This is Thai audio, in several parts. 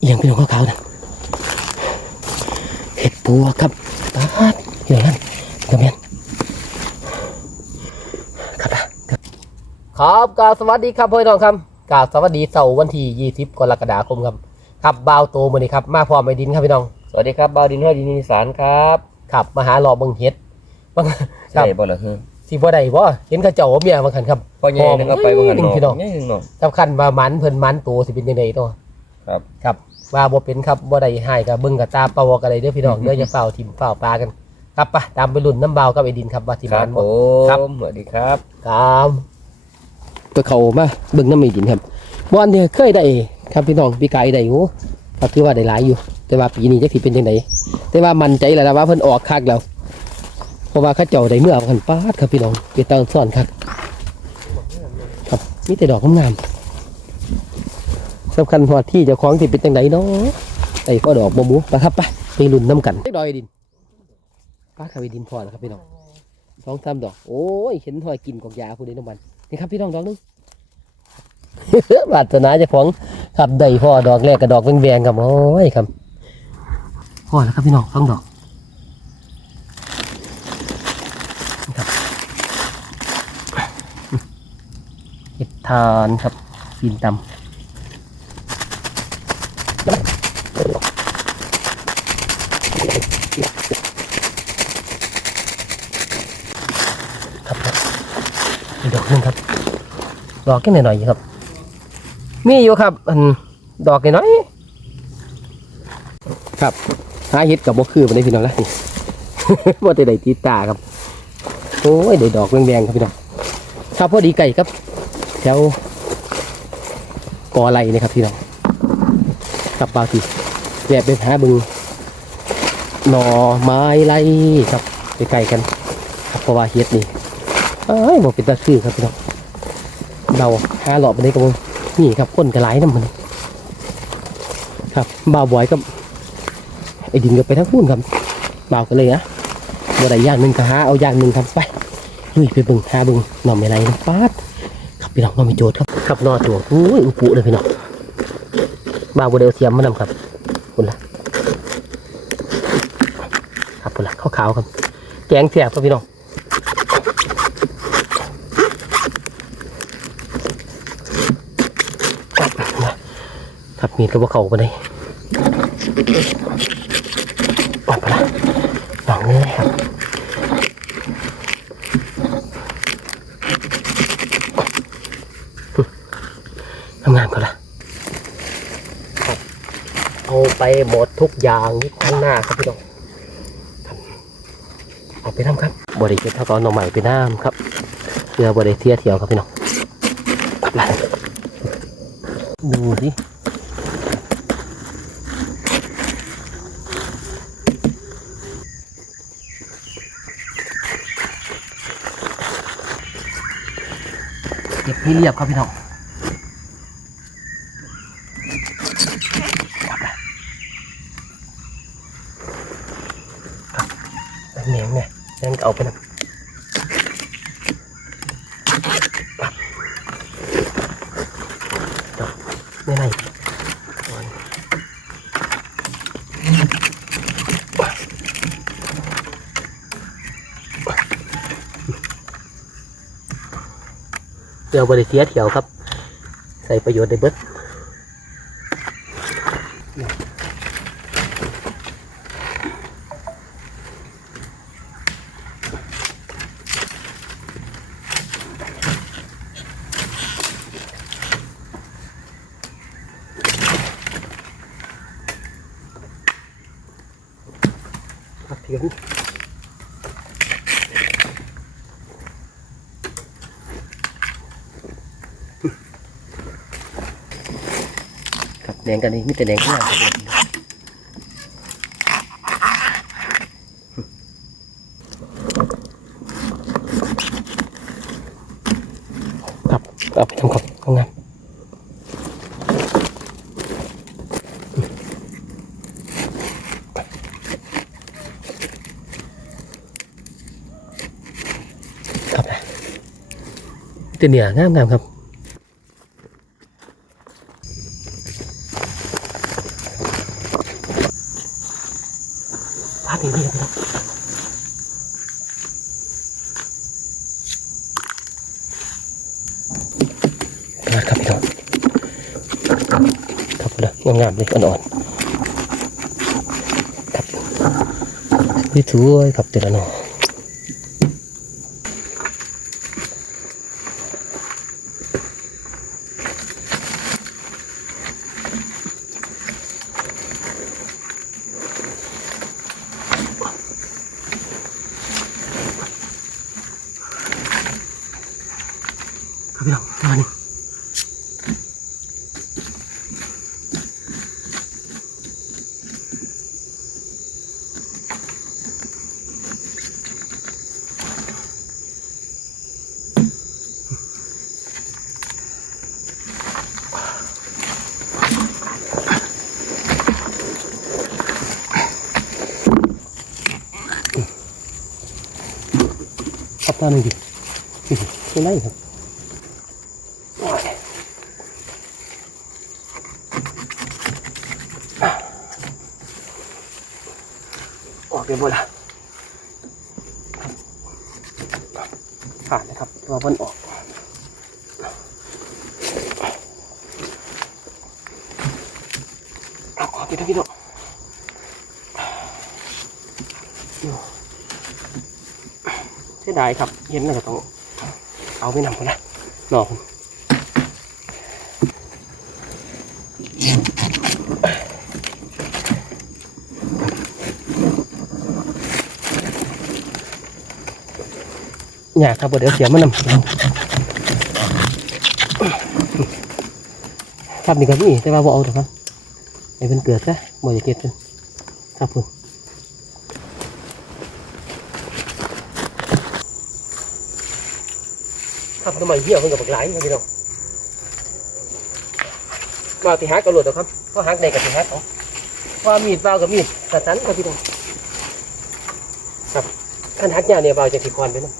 เอียงเป็นของขาวๆนะเห็ดปัวครับตาดเดี๋ยวนั่นกระเมียนครับอะครับครับกราบสวัสดีครับพ่อน้องครับกราบสวัสดีเสาร์วันที่20กรกฎาคมครับครับบ่าวโตมือนี้ครับ มาพร้อมไอ้ดินครับพี่น้อง สวัสดีครับบาวดินห้อยดินอีสานครับครับมาหาหลอเบิ่งเฮ็ดบางครัใช่บบ่ล่ะเฮ้อสิบ่ได้บ่เห็นเขาเจ้าเอาเมียบางคันครับพ่อใหญ่นึงก็ไปบ่กันหนึ่งพี่น้องใหญ่หนึงเนาะสำคัญว่าหมันเพิ่นหมันโตสิเป็นจังไดเนาะครับครับ ว่าบ่เป็นครับบ่ได้ให้กับเบิ่งกับตาเปล่ากันเลยเด้อพี่น้องเด้ออย่าเฝ้าทิ่มเฝ้าปลากันครับไปตามไปลุ้นน้ำเบากับไอ้ดินครับว่าสิครัมับนผบ่มครับสวัสดีครับ ครับตัวเขามาเบิ่งน้ำไอ้ดินครับบ่อันนี้เคยได้ครับพี่น้องปีกายได้อยู่ก็ถือว่าได้หลายอยู่ แต่ว่าปีนี้จักสิเป็นจังไดแต่ว่ามั่นใจแล้วล่ะว่าเพิ่นออกคักแล้วเพราะว่าเขาเจ้าได้เมื่อเอากันปาดครับพี่น้องเกี่ยวกับซ่อนคักครับมีแต่ดอกงามๆ สำคัญพอที่เจ้าของสิเป็นจังไดเนาะไอ้พ่อดอกบะหมูไปครับไปไปลุ่นน้ำกันดอยดินป้าขับไปดินพอแล้วครับพี่น้องสองสามดอก โอ้ยเห็นหอยกินกอกยาคุณเดน้ำมันนี่ครับพี่น้องดอกหนึงบาดนาเจะของขับได้พ่อดอกแรกกับดอกแวงๆครับโอ้ยครับพอแล้วครับพี่น้องสองดอกเห็ดทานครับกินตำ ครับครับ อีกดอกหนึงครับ ดอกแค่หน่อยๆครับ มีอยู่ครับอันดอกน้อยครับหาเห็ดกับบ่คือไปได้พี่น้องละนี่บ่ได้ได้ตีตาครับ โอ้ยได้ดอกแดงๆครับพี่น้องครับพอดีไก่ครับแถวกอไรนี่ครับพี่น้องครับบาทีแวะไปหาบึงหน่อไม้ไรครับไปไก่กันครับเพราะว่าเฮ็ดนี่ เอ้ยบอกเป็นตาซื่อครับพี่น้องเราหาหลอบไปได้กับผมนี่ครับคนกระไรน้ำมันครับบ่าวบอยกับไอ้ดินก็ไปทั้งพุ่นครับบ่าวกันเลยนะบ่ได้ย่างหนึ่งก็หาเอาย่างหนึ่งครับไปลุยไปบิ่งหาบิ่งหน่อไม่ไรนะป้าดครับพี่น้องน้องมีโจทย์ครับครับนอตัวอุ้ยอุปุเลยพี่น้องบ่าวบ่ได้เอาเทียมมานำครับคุณล่ะครับคุณล่ะขาวๆครับ แกงแสบครับพี่น้องครับ มีดกับว่าเขาไปเลยปัดไปละลองนี่ครับทำงานก่อนละเอาไปหมดทุกอย่างที่ข้างหน้าครับพี่น้องเอาไปน้ำครับบริเก็บเท่ากับเอาหน่อใหม่ไปน้ำครับเพื่อบริเทียเที่ยวครับพี่น้องกลับหลังดูสิ ให้เรียบครับพี่น้องแหนงเนี่ยแหนงก็เอาไปนะไม่ไห ยวบริเทียเถียวครับ ใส่ประโยชน์ในเบิดครับพี่กันครับ แดงกันนี่มีแต่แดงข้างหน้าครับเอาไปทำครับข้างหน้าครับแต่เนี่ยงามๆครับ พาดอย่างนี้ครับพี่น้องพาครับพี่น้องครับเลยงามๆเลยอ่อนๆครับพี่ถวยครับเจริญเนาะ ครับพี่น้องมานี่ครับตา หนึ่งดินี่ดิไม่ไล่ครับออกเดี๋ยวหมดละผ่านนะครับตัวบนออกเอาออกไปทั้องพี่น้องอยู่เสียดายครับเห็นแล้วก็ต้องเอาไปนำคนนะหนอกอยากครับบ่เดี๋ยวเสียมันนำครับนี่ก็มีแต่ว่าบ่เอาเถอะครับไอ้เป็นเกิดซะบ่อยากเก็บเป็นครับผม ครับทำไมเหี้ยวเพิ่นกับบักหลายครับพี่น้องมาที่ฮักกระโดดเอะครับเพราะฮักในกับที่ฮักเอาว่ามีดเปล่ากับมีดกระสันครับพี่น้องครับขันฮักยาวเนี่ยเบาจากที่คอนไปเนาะ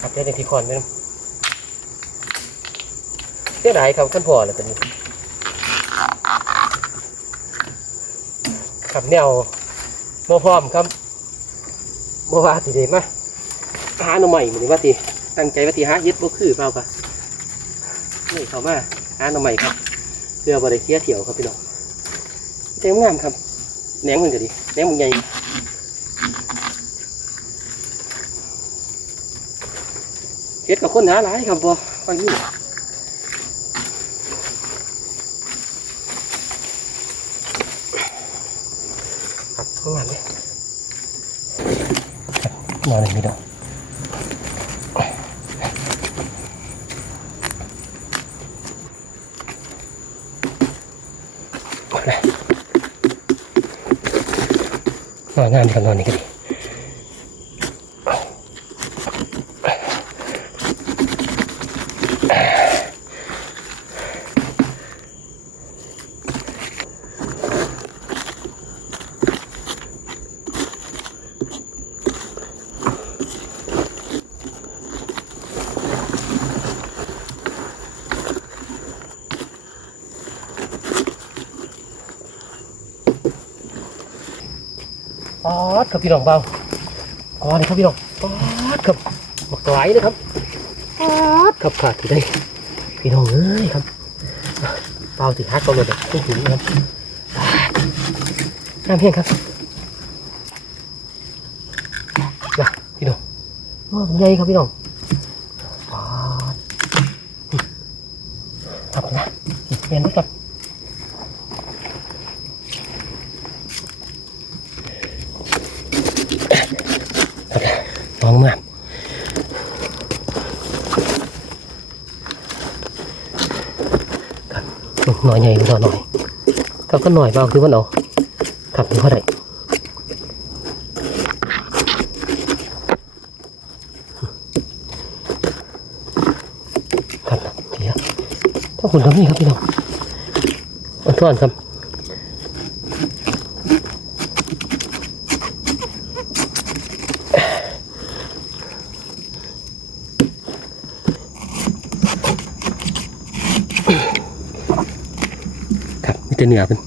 ครับเจ้าหน้าที่คอนไหมนะเสียดายครับขั้นพอเลยตอนนี้ครับแนว มาพร้อมครับบ่ว่าทีเดียมาหาหน่อใหม่เหมือนว่าทีตั้งใจว่าทีหายึดบ่คือเปล่าปะนี่เขามาหาหน่อใหม่ครับเพื่อบริเสียเถี่ยวครับพี่น้องเต็มงามครับแหนงมันก็ดีแหนงมันใหญ่เฮ็ดกับคนหาหลายครับบ่ค่อยมีครับข้างหลังเลย มาเลยไม่ได้นอนงานกันนอนนี่ก็ดี ปอดครับพี่น้องเบาก่อนครับพี่น้องปอดครับบักไหลนะครับปอดครับขาดที่ได้ พี่น้องเอ้ยครับเบาถึงฮักก็เลยแบบตุ้งถึงครับน้ำเพียงครับจ้ะพี่น้องโอ้ใหญ่ครับพี่น้องปอดครับนะเปลี่ยนนะครับ มองมากครับ หน่อยใหญ่ก็หน่อยครับก็หน่อยเบาคือมันเอาครับนี่เท่าไหร่ครับเดี๋ยวถ้าคุณทำนี่ครับพี่น้องอันทอนครับ แต่เหนือเป็น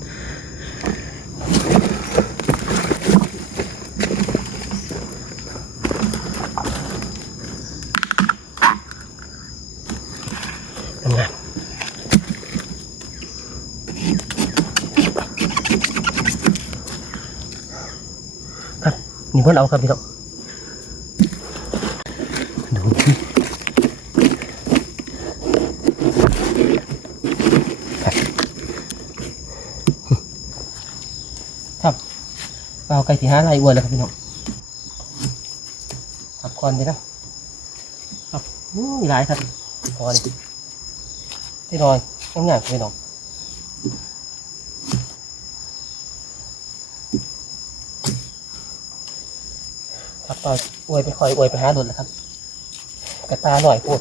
นี่เพิ่อนเอาครับพี่น้องดูครับเอา ไก่ที่ห้าลายอวนแล้วครับพี่น้องครับก่อนเลยนะครับอู้ยหลายครับก่อนนี่ที่นอนง่ายๆครับพี่น้องครับต่ออวยไปคอยอวยไปหาหลุดแล้วครับ กระตาหน่อยพูด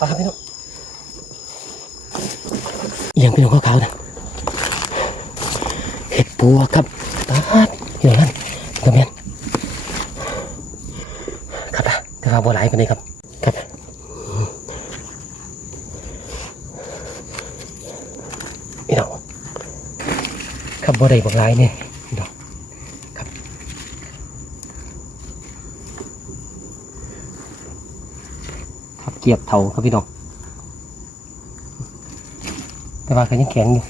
ปครับพี่น้องเอียงพี่น้องขาวๆนะเห็ดปัวครับตาดพี่น้องนั่นกระเมียนครับนะแต่ว่าบัวไหลายกว่านี้ครับครับพี่น้องครับบ่ได้บอกร้ายเนี่ยพี่น้องครับครับ เกียบเถาครับพี่น้องแต่ว่าก็ยังแข็งอยู่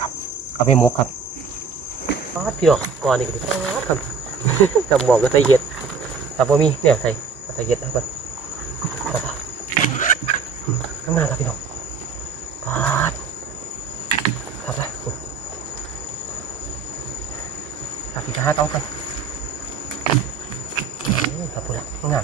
ครับเอาไปมกครับปาดพี่น้องก่อนนี่ก็ได้ปาดครับกับหมอกก็ใส่เห็ดครับว่ามีเนี่ยใส่ใส่เห็ดนะครับครับข้างหน้าครับพี่น้องปาดครับนะครับพี่ จะหาเตากันครับพูดละข้างหน้า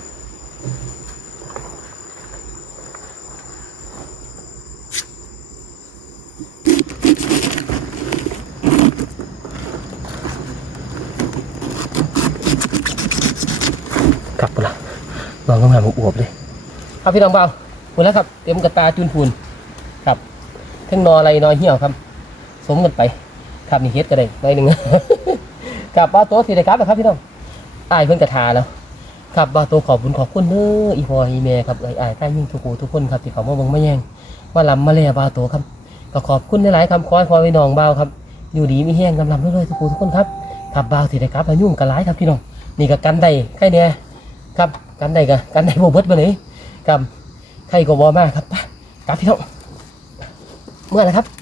ครับพูดละลองข้างหน้าอวบเลยครับพี่น้องเบาพูดแล้วครับ เตรียมกระตาจุนพูนครับทั้งนออะไรนอเหี่ยวครับ สมกันไปครับนี่เฮ็ดก็ได้หน่อยหนึ่ง ครับบ้าโตสิได้ครับนะครับพี่น้องอายเพิ่นกระทาแล้วครับบ้าโตขอบคุณขอบคุณเด้ออีพออีเมครับเอ้ยอายใต้ยิ่งทุกูทุกคนครับที่เขามาบิ่งมาแย่งว่าลำมาแล่บ้าโตครับก็ขอบคุณหลายๆคำขอให้พอพี่น้องเบาครับ อยู่ดีไมีแห้งกำลังเรื่อยๆทุกูทุกคนครับครับบ้าสิได้ครับอายุ่งกันหลายครับพี่น้องนี่ก็กันได้ใครเนี่ยครับกันได้ก็กันได้โบเบิดมาเลยครับใครก็บ่มากครับกลับพี่น้องเมื่อไหร่ครับ